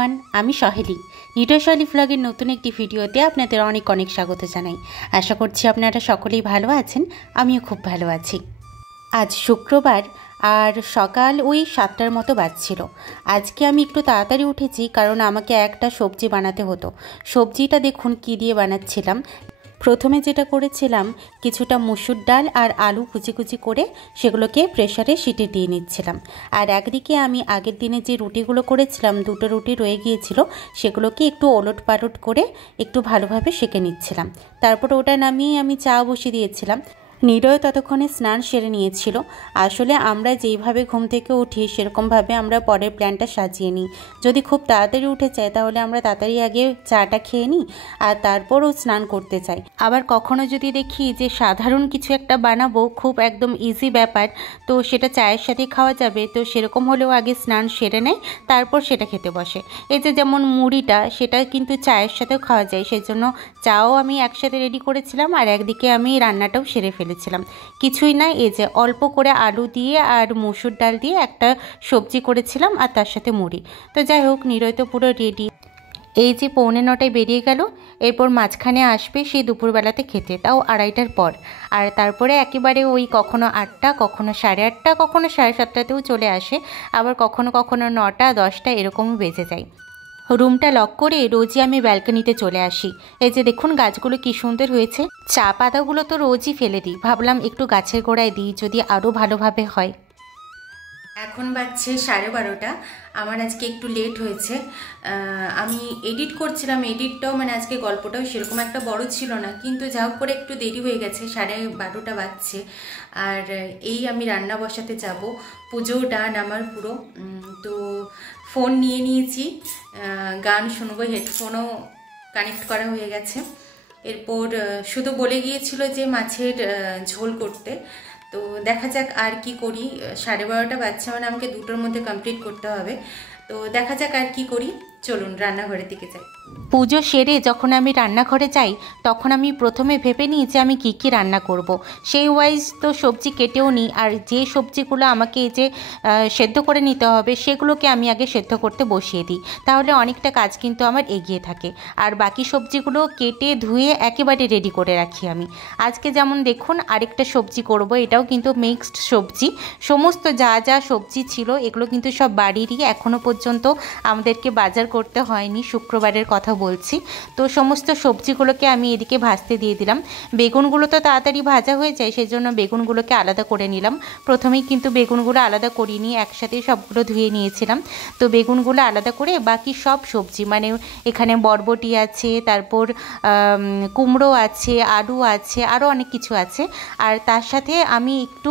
Everyone, আমি সহেলি। নিটয় সহেলি ব্লগের নতুন একটি ভিডিওতে আপনাদের অনেক অনেক স্বাগত জানাই। আশা করছি আপনারা সকলেই ভালো আছেন, আমিও খুব ভালো আছি। আজ শুক্রবার আর সকাল ওই 7টার মতো বাজছিল। আজকে আমি একটু তাড়াতাড়ি উঠেছি কারণ আমাকে একটা সবজি বানাতে হতো। সবজিটা দেখুন কী দিয়ে বানাচ্ছিলাম। প্রথমে যেটা করেছিলাম, কিছুটা মসুর ডাল আর আলু কুচি কুচি করে সেগুলোকে প্রেসারে সিটি দিয়ে নিচ্ছিলাম। আর একদিকে আমি আগের দিনে যে রুটিগুলো করেছিলাম, দুটো রুটি রয়ে গিয়েছিল, সেগুলোকে একটু ওলট পালট করে একটু ভালোভাবে সেঁকে নিচ্ছিলাম। তারপর ওটা নামিয়ে আমি চা বসিয়ে দিয়েছিলাম। নিরয় ততক্ষণে স্নান সেরে নিয়েছিল। আসলে আমরা যেইভাবে ঘুম থেকে উঠি সেরকমভাবে আমরা পরের প্ল্যানটা সাজিয়ে নিই। যদি খুব তাড়াতাড়ি উঠে চাই তাহলে আমরা তাড়াতাড়ি আগে চাটা খেয়ে নিই আর তারপরও স্নান করতে চাই। আবার কখনো যদি দেখি যে সাধারণ কিছু একটা বানাবো, খুব একদম ইজি ব্যাপার, তো সেটা চায়ের সাথে খাওয়া যাবে, তো সেরকম হলেও আগে স্নান সেরে নেয় তারপর সেটা খেতে বসে। এই যে যেমন মুড়িটা, সেটা কিন্তু চায়ের সাথেও খাওয়া যায়, সেজন্য চাও আমি একসাথে রেডি করেছিলাম আর একদিকে আমি রান্নাটাও সেরে ফেলেছিলাম। কিছুই না, এই যে অল্প করে আলু দিয়ে আর মসুর ডাল দিয়ে একটা সবজি করেছিলাম আর তার সাথে মুড়ি। তো যাই হোক, নিরয় তো পুরো রেডি। এই যে 8:45 বেরিয়ে গেল, এরপর মাঝখানে আসবে সেই দুপুরবেলাতে খেতে, তাও 2:30টার পর। আর তারপরে একেবারে ওই কখনো 8টা, কখনো 8:30, কখনো 7:30তেও চলে আসে, আবার কখনো কখনো 9টা 10টা এরকমও বেজে যায়। রুমটা লক করে রোজই আমি ব্যালকনিতে চলে আসি। এই যে দেখুন গাছগুলো কি সুন্দর হয়েছে। চা পাতাগুলো তো রোজই ফেলে দিই, ভাবলাম একটু গাছের গোড়ায় দিই, যদি আরও ভালোভাবে হয়। এখন বাজছে 12:30। আমার আজকে একটু লেট হয়েছে। আমি এডিট করছিলাম, এডিটটাও মানে আজকে গল্পটাও সেরকম একটা বড় ছিল না, কিন্তু যা হোক করে একটু দেরি হয়ে গেছে, 12:30 বাজছে। আর এই আমি রান্না বসাতে যাব, পুজোও ডান আমার পুরো। তো ফোন নিয়ে নিয়েছি, গান শুনবো, হেডফোনও কানেক্ট করা হয়ে গেছে। এরপর শুধু বলে গিয়েছিল যে মাছের ঝোল করতে, তো দেখা যাক আর কি করি। 12:30 বাজছে, মানে আমাকে 2টোর মধ্যে কমপ্লিট করতে হবে। তো দেখা যাক আর কি করি, চলুন রান্নাঘরের দিকে যাই। পুজো সেরে যখন আমি রান্নাঘরে যাই তখন আমি প্রথমে ভেবে নিই যে আমি কি কি রান্না করব। সেই ওয়াইজ তো সবজি কেটেও নিই, আর যে সবজিগুলো আমাকে এই যে সেদ্ধ করে নিতে হবে সেগুলোকে আমি আগে সেদ্ধ করতে বসিয়ে দিই, তাহলে অনেকটা কাজ কিন্তু আমার এগিয়ে থাকে। আর বাকি সবজিগুলো কেটে ধুয়ে একেবারে রেডি করে রাখি আমি। আজকে যেমন দেখুন আরেকটা সবজি করব, এটাও কিন্তু মিক্সড সবজি। সমস্ত যা যা সবজি ছিল এগুলো কিন্তু সব বাড়িরই, এখনও পর্যন্ত আমাদেরকে বাজার করতে হয়নি, শুক্রবারের কথা বলছি। তো সমস্ত সবজিগুলোকে আমি এদিকে ভাজতে দিয়ে দিলাম। বেগুনগুলো তো তাড়াতাড়ি ভাজা হয়ে যায়, সেই জন্য বেগুনগুলোকে আলাদা করে নিলাম। প্রথমেই কিন্তু বেগুনগুলো আলাদা করিনি, একসাথে সবগুলো ধুয়ে নিয়েছিলাম। তো বেগুনগুলো আলাদা করে বাকি সব সবজি, মানে এখানে বরবটি আছে, তারপর কুমড়ো আছে, আলু আছে, আরও অনেক কিছু আছে। আর তার সাথে আমি একটু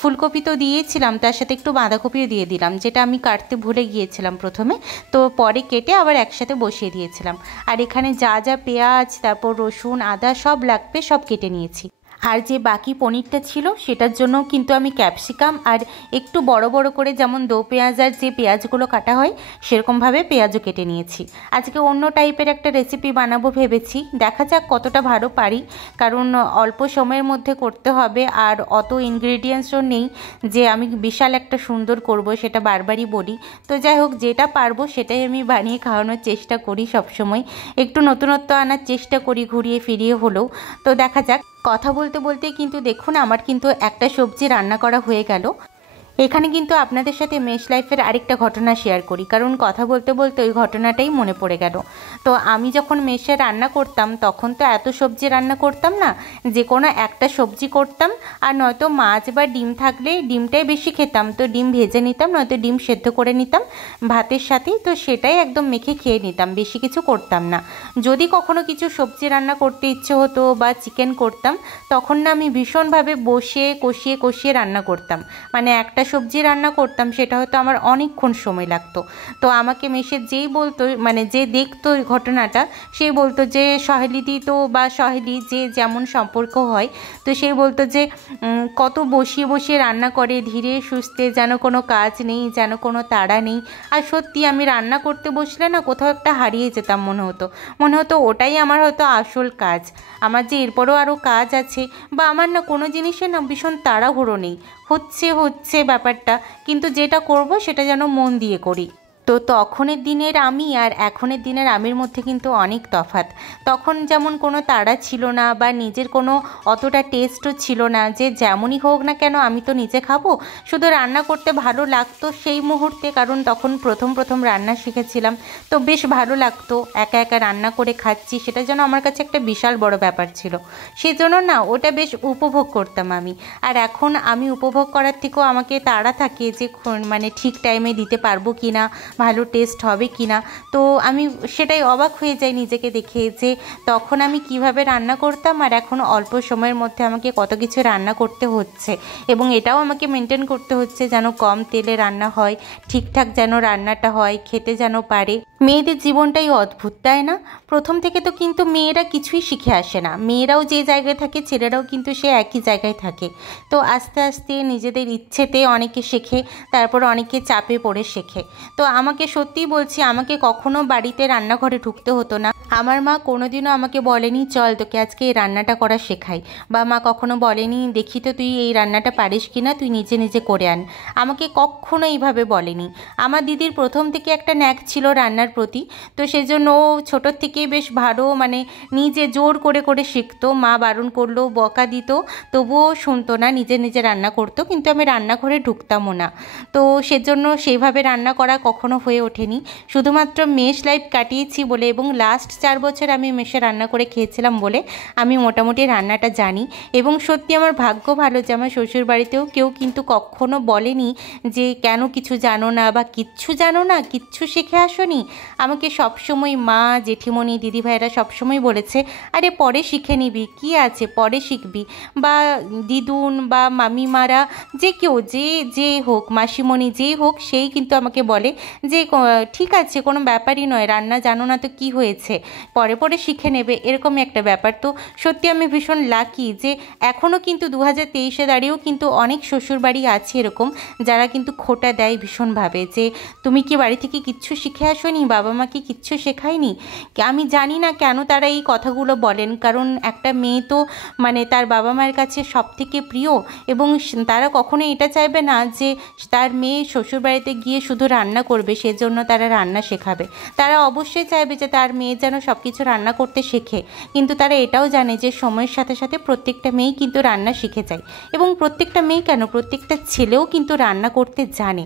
ফুলকপি তো দিয়েছিলাম, তার সাথে একটু বাঁধাকপিও দিয়ে দিলাম, যেটা আমি কাটতে ভুলে গিয়েছিলাম প্রথমে, তো পরে কেটে আবার একসাথে বসিয়ে দিয়েছিলাম। আর এখানে যা যা পেঁয়াজ, তারপর রসুন, আদা সব লাগবে সব কেটে নিয়েছি। আর যে বাকি পনিরটা ছিল সেটার জন্য কিন্তু আমি ক্যাপসিকাম আর একটু বড় বড় করে, যেমন দো পেঁয়াজ আর যে পেঁয়াজগুলো কাটা হয় সেরকমভাবে পেঁয়াজও কেটে নিয়েছি। আজকে অন্য টাইপের একটা রেসিপি বানাবো ভেবেছি, দেখা যাক কতটা ভালো পারি, কারণ অল্প সময়ের মধ্যে করতে হবে আর অত ইনগ্রেডিয়েন্টসও নেই যে আমি বিশাল একটা সুন্দর করব, সেটা বারবারই বলি। তো যাই হোক, যেটা পারবো সেটাই আমি বানিয়ে খাওয়ানোর চেষ্টা করি সবসময়, একটু নতুনত্ব আনার চেষ্টা করি ঘুরিয়ে ফিরিয়ে হলেও। তো দেখা যাক। কথা বলতে বলতে কিন্তু দেখুন আমার কিন্তু একটা সবজি রান্না করা হয়ে গেল। এখানে কিন্তু আপনাদের সাথে মেশ লাইফের আরেকটা ঘটনা শেয়ার করি, কারণ কথা বলতে বলতে ওই ঘটনাটাই মনে পড়ে গেল। তো আমি যখন মেশে রান্না করতাম তখন তো এত সবজি রান্না করতাম না, যে কোনো একটা সবজি করতাম, আর নয়তো মাছ বা ডিম থাকলে ডিমটাই বেশি খেতাম, তো ডিম ভেজে নিতাম, নয়তো ডিম সেদ্ধ করে নিতাম ভাতের সাথেই, তো সেটাই একদম মেখে খেয়ে নিতাম, বেশি কিছু করতাম না। যদি কখনো কিছু সবজি রান্না করতে ইচ্ছে হতো বা চিকেন করতাম, তখন না আমি ভীষণভাবে বসে কষিয়ে কষিয়ে রান্না করতাম, মানে একটা সবজি রান্না করতাম সেটা হয়তো আমার অনেকক্ষণ সময় লাগতো। তো আমাকে মেশে যেই বলতো, মানে যে দেখতো ঘটনাটা, সে বলতো যে সহেলিদি তো, বা সহেলি যে যেমন সম্পর্ক হয়, তো সে বলতো যে কত বসিয়ে বসিয়ে রান্না করে ধীরে সুস্থে, যেন কোনো কাজ নেই, যেন কোনো তাড়া নেই। আর সত্যি আমি রান্না করতে বসলে না কোথাও একটা হারিয়ে যেতাম, মনে হতো ওটাই আমার হয়তো আসল কাজ, আমার যে এরপরও আরও কাজ আছে, বা আমার না কোনো জিনিসে না ভীষণ তাড়াহুড়ো নেই, হচ্ছে ব্যাপারটা, কিন্তু যেটা করব সেটা যেন মন দিয়ে করি। তো তখনের দিনের আমি আর এখনের দিনের আমির মধ্যে কিন্তু অনেক তফাৎ। তখন যেমন কোনো তাড়া ছিল না বা নিজের কোনো অতটা টেস্টও ছিল না, যে যেমনই হোক না কেন আমি তো নিজে খাবো, শুধু রান্না করতে ভালো লাগতো সেই মুহূর্তে, কারণ তখন প্রথম প্রথম রান্না শিখেছিলাম। তো বেশ ভালো লাগতো, একা একা রান্না করে খাচ্ছি, সেটা যেন আমার কাছে একটা বিশাল বড় ব্যাপার ছিল। সেই জন্য না ওটা বেশ উপভোগ করতাম আমি। আর এখন আমি উপভোগ করার থেকেও আমাকে তাড়া থাকে যে মানে ঠিক টাইমে দিতে পারবো কি না, ভালো টেস্ট হবে কি না। তো আমি সেটাই অবাক হয়ে যাই নিজেকে দেখে, যে তখন আমি কিভাবে রান্না করতাম আর এখন অল্প সময়ের মধ্যে আমাকে কত কিছু রান্না করতে হচ্ছে, এবং এটাও আমাকে মেনটেন করতে হচ্ছে যেন কম তেলে রান্না হয়, ঠিকঠাক যেন রান্নাটা হয়, খেতে যেন পারে। মেয়েদের জীবনটাই অদ্ভুত, তাই না? প্রথম থেকে তো কিন্তু মেয়েরা কিছুই শিখে আসে না, মেয়েরাও যে জায়গায় থাকে ছেলেরাও কিন্তু সে একই জায়গায় থাকে। তো আস্তে আস্তে নিজেদের ইচ্ছেতে অনেকে শেখে, তারপর অনেকে চাপে পড়ে শেখে। তো আমাকে সত্যিই বলছি, আমাকে কখনো বাড়িতে রান্নাঘরে ঢুকতে হতো না। আমার মা কোনোদিনও আমাকে বলেনি চল তোকে আজকে এই রান্নাটা করা শেখাই, বা মা কখনো বলেনি দেখি তো তুই এই রান্নাটা পারিস কি না, তুই নিজে নিজে করে আন। আমাকে কখনো এইভাবে বলেনি। আমার দিদির প্রথম থেকে একটা ন্যাক ছিল রান্নার প্রতি, তো সেজন্য ও ছোটোর থেকেই বেশ ভালো, মানে নিজে জোর করে করে শিখতো। মা বারণ করলো, বকা দিত, তবুও শুনতো না, নিজে নিজে রান্না করতো, কিন্তু আমি রান্নাঘরে ঢুকতামও না। তো সেজন্য সেইভাবে রান্না করা কখনো হয়ে ওঠেনি। শুধুমাত্র মেস লাইফ কাটিয়েছি বলে, এবং লাস্ট 4 বছর আমি মেসে রান্না করে খেয়েছিলাম বলে আমি মোটামুটি রান্নাটা জানি। এবং সত্যি আমার ভাগ্য ভালো যে আমার শ্বশুর বাড়িতেও কেউ কিন্তু কখনো বলেনি যে কেন কিছু জানো না বা কিচ্ছু জানো না, কিচ্ছু শিখে আসোনি। আমাকে সবসময় মা, জেঠিমণি, দিদিভাইরা সবসময় বলেছে আরে পরে শিখে নিবি, কি আছে পরে শিখবি। বা দিদুন বা মামিমারা, যে কেউ যে হোক, মাসিমণি যেই হোক, সেই কিন্তু আমাকে বলে যে ঠিক আছে কোনো ব্যাপারই নয়, রান্না জানো না তো কি হয়েছে, পরে পরে শিখে নেবে, এরকমই একটা ব্যাপার। তো সত্যি আমি ভীষণ লাকি যে এখনও কিন্তু 2023-এ দাঁড়িয়েও কিন্তু অনেক শ্বশুরবাড়ি আছে এরকম, যারা কিন্তু খোঁটা দেয় ভীষণভাবে যে তুমি কি বাড়ি থেকে কিচ্ছু শিখে আসোনি, বাবা মা কি কিচ্ছু শেখায়নি। আমি জানি না কেন তারা এই কথাগুলো বলেন, কারণ একটা মেয়ে তো মানে তার বাবা মায়ের কাছে সব থেকে প্রিয়, এবং তারা কখনো এটা চাইবে না যে তার মেয়ে শ্বশুরবাড়িতে গিয়ে শুধু রান্না করবে, সেজন্য তারা রান্না শেখাবে। তারা অবশ্যই চাইবে যে তার মেয়ে যেন সব কিছু রান্না করতে শেখে, কিন্তু তারা এটাও জানে যে সময়ের সাথে সাথে প্রত্যেকটা মেয়েই কিন্তু রান্না শিখে যায়, এবং প্রত্যেকটা মেয়ে কেন, প্রত্যেকটা ছেলেও কিন্তু রান্না করতে জানে।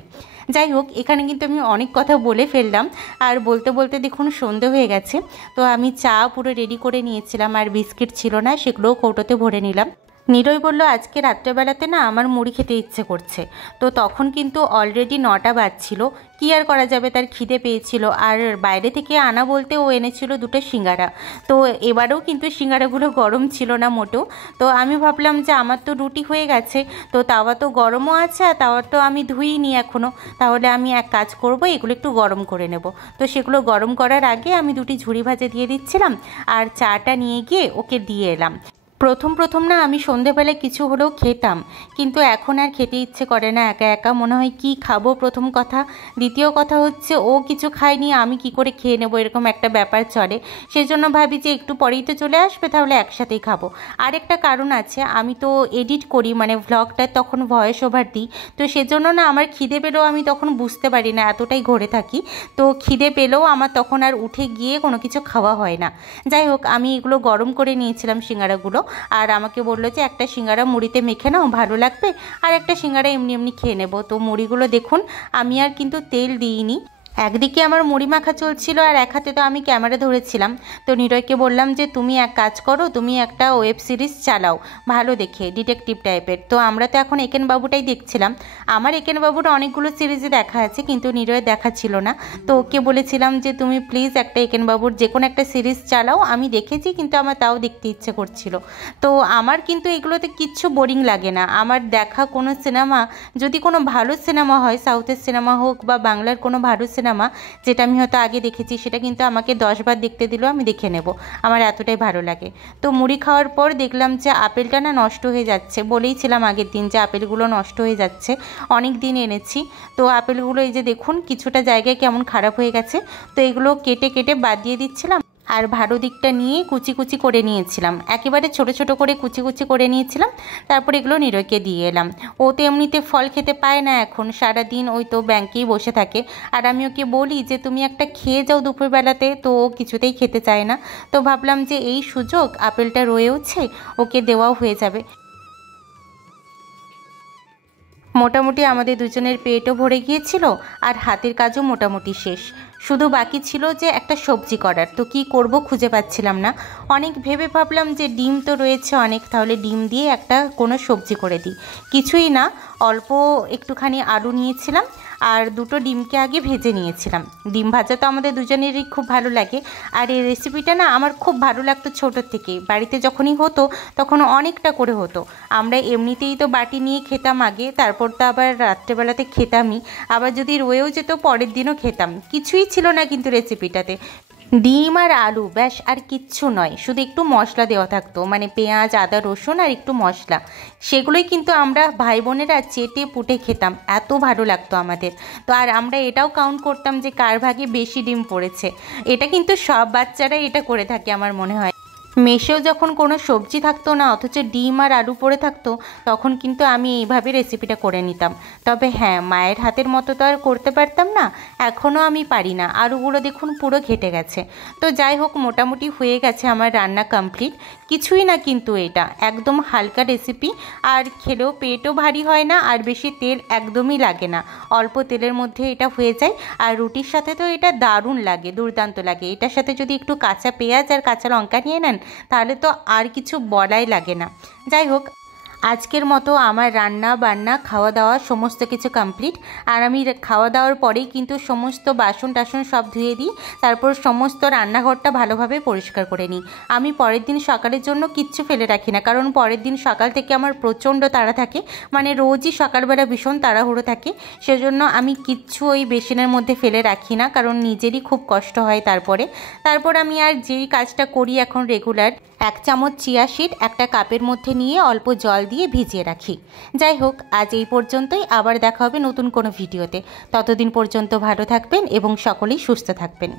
যাই হোক, এখানে কিন্তু আমি অনেক কথা বলে ফেললাম, আর বলতে বলতে দেখুন সন্ধে হয়ে গেছে। তো আমি চা পুরো রেডি করে নিয়েছিলাম, আর বিস্কিট ছিল না, সেগুলোও কৌটোতে ভরে নিলাম। নিরয় বলল আজকে রাত্রেবেলাতে না আমার মুড়ি খেতে ইচ্ছে করছে। তো তখন কিন্তু অলরেডি 9টা বাজছিল, কী আর করা যাবে, তার খিদে পেয়েছিল। আর বাইরে থেকে আনা বলতে ও এনেছিল 2টো সিঙ্গারা। তো এবারেও কিন্তু সিঙ্গারাগুলো গরম ছিল না মোটেও। তো আমি ভাবলাম যে আমার তো রুটি হয়ে গেছে, তো তাওয়া তো গরমও আছে, আর তাওয়া তো আমি ধুইনি এখনও, তাহলে আমি এক কাজ করব, এগুলো একটু গরম করে নেব। তো সেগুলো গরম করার আগে আমি 2টি ঝুড়ি ভাজা দিয়ে দিচ্ছিলাম, আর চাটা নিয়ে গিয়ে ওকে দিয়ে এলাম। প্রথম প্রথম না আমি সন্ধেবেলায় কিছু হলেও খেতাম, কিন্তু এখন আর খেতে ইচ্ছে করে না, একা একা মনে হয় কি খাবো প্রথম কথা, দ্বিতীয় কথা হচ্ছে ও কিছু খায়নি আমি কি করে খেয়ে নেবো, এরকম একটা ব্যাপার চলে। সেই জন্য ভাবি যে একটু পরেই তো চলে আসবে, তাহলে একসাথেই খাবো। আরেকটা কারণ আছে, আমি তো এডিট করি, মানে ভ্লগটা তখন ভয়েস ওভার দিই, তো সেজন্য না আমার খিদে পেলেও আমি তখন বুঝতে পারি না, এতটাই ঘরে থাকি। তো খিদে পেলেও আমার তখন আর উঠে গিয়ে কোনো কিছু খাওয়া হয় না। যাই হোক, আমি এগুলো গরম করে নিয়েছিলাম সিঙ্গারাগুলো, আর আমাকে বললো যে একটা সিঙ্গারা মুড়িতে মেখে নাও, ভালো লাগবে, আর একটা সিঙ্গারা এমনি এমনি খেয়ে নেবো। তো মুড়িগুলো দেখুন, আমি আর কিন্তু তেল দিইনি। একদিকে আমার মুড়ি মাখা চলছিল, আর এক হাতে তো আমি ক্যামেরা ধরেছিলাম। তো নিরয়কে বললাম যে তুমি এক কাজ করো, তুমি একটা ওয়েব সিরিজ চালাও ভালো দেখে, ডিটেকটিভ টাইপের। তো আমরা তো এখন একেন বাবুটাই দেখছিলাম। আমার একেন বাবুর অনেকগুলো সিরিজে দেখা আছে, কিন্তু নিরয়ের দেখা ছিল না। তো ওকে বলেছিলাম যে তুমি প্লিজ একটা একেন বাবুর যে কোনো একটা সিরিজ চালাও, আমি দেখেছি কিন্তু আমার তাও দেখতে ইচ্ছে করছিল। তো আমার কিন্তু এগুলোতে কিচ্ছু বোরিং লাগে না। আমার দেখা কোনো সিনেমা, যদি কোনো ভালো সিনেমা হয়, সাউথের সিনেমা হোক বা বাংলার কোনো ভালো সিনেমা যেটা আমি হয়তো আগে দেখেছি, সেটা কিন্তু আমাকে 10 বার দেখতে দিলেও আমি দেখে নেব, আমার এতটাই ভালো লাগে। তো মুড়ি খাওয়ার পর দেখলাম যে আপেলটা না নষ্ট হয়ে যাচ্ছে, বলেইছিলাম আগের দিন যে আপেলগুলো নষ্ট হয়ে যাচ্ছে, অনেক দিন এনেছি। তো আপেলগুলো এই যে দেখুন কিছুটা জায়গায় কেমন খারাপ হয়ে গেছে, তো এগুলো কেটে কেটে বাদ দিয়ে দিচ্ছিলাম। আর ভালো দিকটা নিয়ে কুচি কুচি করে নিয়েছিলাম, একেবারে ছোট ছোট করে কুচি কুচি করে নিয়েছিলাম। তারপর এগুলো নিরয়কে দিয়ে এলাম। ও তো এমনিতে ফল খেতে পায় না, এখন সারাদিন ওই তো ব্যাংকেই বসে থাকে। আর আমি ওকে বলি যে তুমি একটা খেয়ে যাও দুপুরবেলাতে, তো ও কিছুতেই খেতে চায় না। তো ভাবলাম যে এই সুযোগ, আপেলটা রয়েওছে, ওকে দেওয়াও হয়ে যাবে। মোটামুটি আমাদের দুজনের পেটও ভরে গিয়েছিল আর হাতের কাজও মোটামুটি শেষ। শুধু বাকি ছিল যে একটা সবজি করার, তো কি করব খুঁজে পাচ্ছিলাম না। অনেক ভেবে ভাবলাম যে ডিম তো রয়েছে অনেক, তাহলে ডিম দিয়ে একটা কোনো সবজি করে দিই। কিছুই না, অল্প একটুখানি আলু নিয়েছিলাম আর দুটো ডিমকে আগে ভেজে নিয়েছিলাম। ডিম ভাজা তো আমাদের দুজনেরই খুব ভালো লাগে। আর এই রেসিপিটা না আমার খুব ভালো লাগতো ছোটোর থেকে। বাড়িতে যখনই হতো তখন অনেকটা করে হতো। আমরা এমনিতেই তো বাটি নিয়ে খেতাম আগে, তারপর তো আবার রাত্রেবেলাতে খেতামই। আবার যদি রয়েও যেত পরের দিনও খেতাম। কিছুই ছিল না কিন্তু রেসিপিটাতে, ডিম আর আলু, ব্যাস আর কিচ্ছু নয়। শুধু একটু মশলা দেওয়া থাকতো, মানে পেঁয়াজ, আদা, রসুন আর একটু মশলা। সেগুলোই কিন্তু আমরা ভাই বোনেরা চেটে পুটে খেতাম, এত ভালো লাগতো আমাদের। তো আর আমরা এটাও কাউন্ট করতাম যে কার ভাগে বেশি ডিম পড়েছে। এটা কিন্তু সব বাচ্চারাই এটা করে থাকে আমার মনে হয়। মেসেও যখন কোনো সবজি থাকতো না অথচ ডিম আর আলু পড়ে থাকতো, তখন কিন্তু আমি এইভাবে রেসিপিটা করে নিতাম। তবে হ্যাঁ, মায়ের হাতের মতো তো আর করতে পারতাম না, এখনও আমি পারি না। আলুগুলো দেখুন পুরো ঘেটে গেছে। তো যাই হোক, মোটামুটি হয়ে গেছে আমার রান্না কমপ্লিট। কিছুই না কিন্তু এটা একদম হালকা রেসিপি, আর খেলেও পেটও ভারী হয় না, আর বেশি তেল একদমই লাগে না। অল্প তেলের মধ্যে এটা হয়ে যায়। আর রুটির সাথে তো এটা দারুণ লাগে, দুর্দান্ত লাগে। এটার সাথে যদি একটু কাঁচা পেঁয়াজ আর কাঁচা লঙ্কা নিয়ে নেন, তাহলে তো আর কিছু বলাই লাগে না। যাই হোক, আজকের মতো আমার রান্না বান্না খাওয়া দাওয়া সমস্ত কিছু কমপ্লিট। আর আমি খাওয়া দাওয়ার পরেই কিন্তু সমস্ত বাসন টাসন সব ধুয়ে দিই, তারপর সমস্ত রান্নাঘরটা ভালোভাবে পরিষ্কার করে নিই। আমি পরের দিন সকালের জন্য কিচ্ছু ফেলে রাখি না, কারণ পরের দিন সকাল থেকে আমার প্রচণ্ড তাড়া থাকে, মানে রোজই সকালবেলা ভীষণ তাড়াহুড়ো থাকে। সেজন্য আমি কিচ্ছু ওই বেসিনের মধ্যে ফেলে রাখি না, কারণ নিজেরই খুব কষ্ট হয়। তারপর আমি আর যেই কাজটা করি এখন রেগুলার, 1 চামচ চিয়া সিড একটা কাপের মধ্যে নিয়ে অল্প জল দিয়ে ভিজিয়ে রাখি। যাই হোক, আজ এই পর্যন্তই। আবার দেখা হবে নতুন কোনো ভিডিওতে। ততদিন পর্যন্ত ভালো থাকবেন এবং সকলেই সুস্থ থাকবেন।